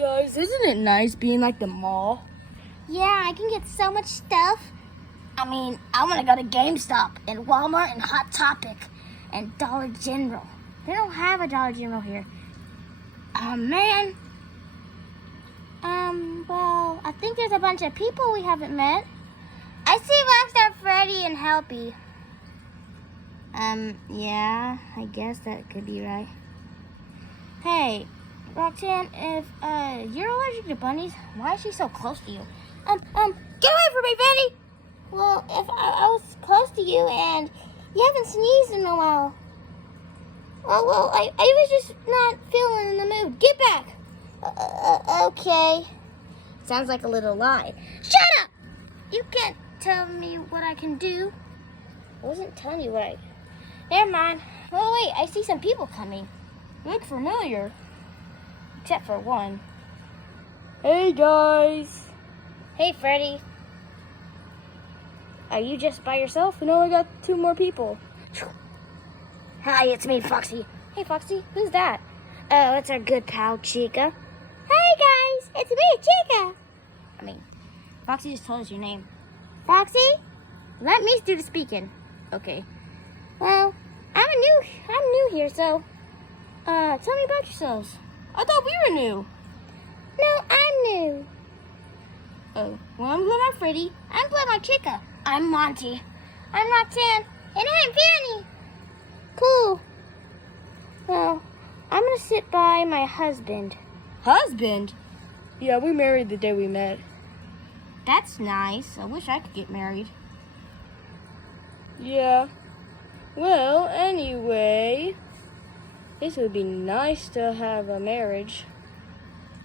Guys, isn't it nice being like the mall? Yeah, I can get so much stuff. I mean, I want to go to GameStop and Walmart and Hot Topic and Dollar General. They don't have a Dollar General here. Oh, man. Well, I think there's a bunch of people we haven't met. I see Rockstar Freddy and Helpy. Yeah, I guess that could be right. Hey, Roxanne, if, you're allergic to bunnies, why is she so close to you? Get away from me, Betty! Well, if I was close to you and you haven't sneezed in a while. Well, I was just not feeling in the mood. Get back! Okay. Sounds like a little lie. Shut up! You can't tell me what I can do. I wasn't telling you what I... Never mind. Oh, wait, I see some people coming. You look familiar. Except for one. Hey, guys. Hey, Freddy. Are you just by yourself? No, I got 2 more people. Hi, it's me, Foxy. Hey, Foxy, who's that? Oh, it's our good pal, Chica. Hey, guys, it's me, Chica. I mean, Foxy just told us your name. Foxy? Let me do the speaking. Okay. Well, I'm new here, so, tell me about yourselves. I thought we were new. No, I'm new. Oh, well, I'm Glenmar Freddy. I'm Glenmar Chica. I'm Monty. I'm Roxanne. And I'm Fanny. Cool. Well, I'm gonna sit by my husband. Husband? Yeah, we married the day we met. That's nice. I wish I could get married. Yeah. Well, anyway, this would be nice to have a marriage.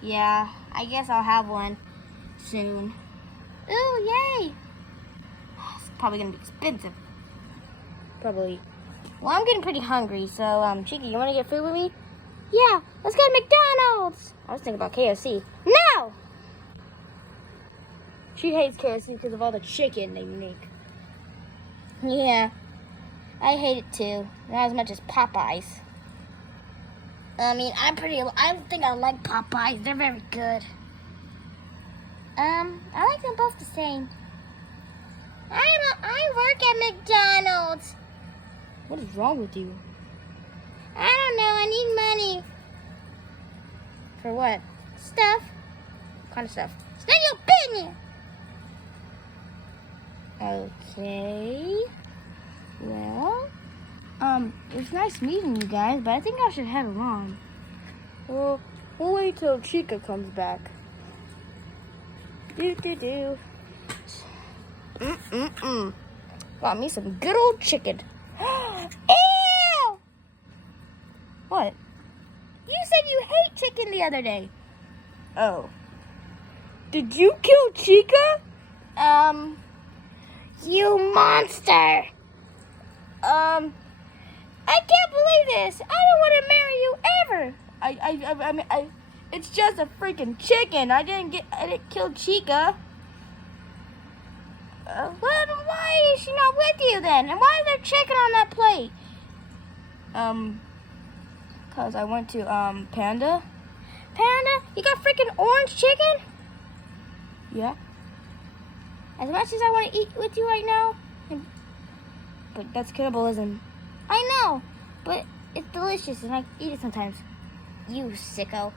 Yeah, I guess I'll have one soon. Ooh, yay! It's probably gonna be expensive. Probably. Well, I'm getting pretty hungry, so, Chica, you wanna get food with me? Yeah, let's go to McDonald's! I was thinking about KFC. No! She hates KFC because of all the chicken they make. Yeah, I hate it too. Not as much as Popeyes. I mean, I think I like Popeyes. They're very good. I like them both the same. I work at McDonald's. What is wrong with you? I don't know. I need money. For what? Stuff. What kind of stuff? It's none of your business. Okay. Well, it's nice meeting you guys, but I think I should head along. Well, we'll wait till Chica comes back. Do. Got me some good old chicken. Ew! What? You said you hate chicken the other day. Oh. Did you kill Chica? You monster! I can't believe this. I don't want to marry you ever. I mean, it's just a freaking chicken. I didn't kill Chica. Well, why is she not with you then? And why is there chicken on that plate? Cause I went to, Panda. Panda? You got freaking orange chicken? Yeah. As much as I want to eat with you right now. But that's cannibalism. I know, but it's delicious and I eat it sometimes. You sicko.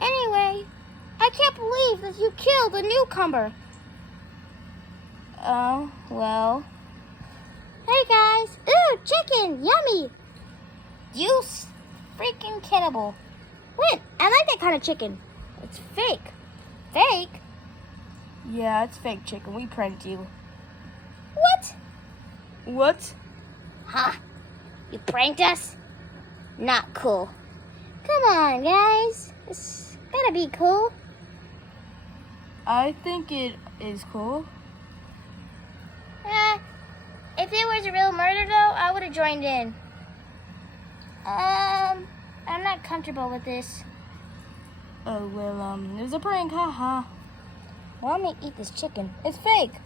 Anyway, I can't believe that you killed the newcomer. Oh, well. Hey guys. Ooh, chicken. Yummy. You freaking cannibal. Wait, I like that kind of chicken. It's fake. Fake? Yeah, it's fake chicken. We pranked you. What? What? Huh? You pranked us? Not cool. Come on, guys. It's gotta be cool. I think it is cool. If it was a real murder, though, I would have joined in. I'm not comfortable with this. Oh, well, it was a prank, haha. Well, I'm gonna eat this chicken. It's fake.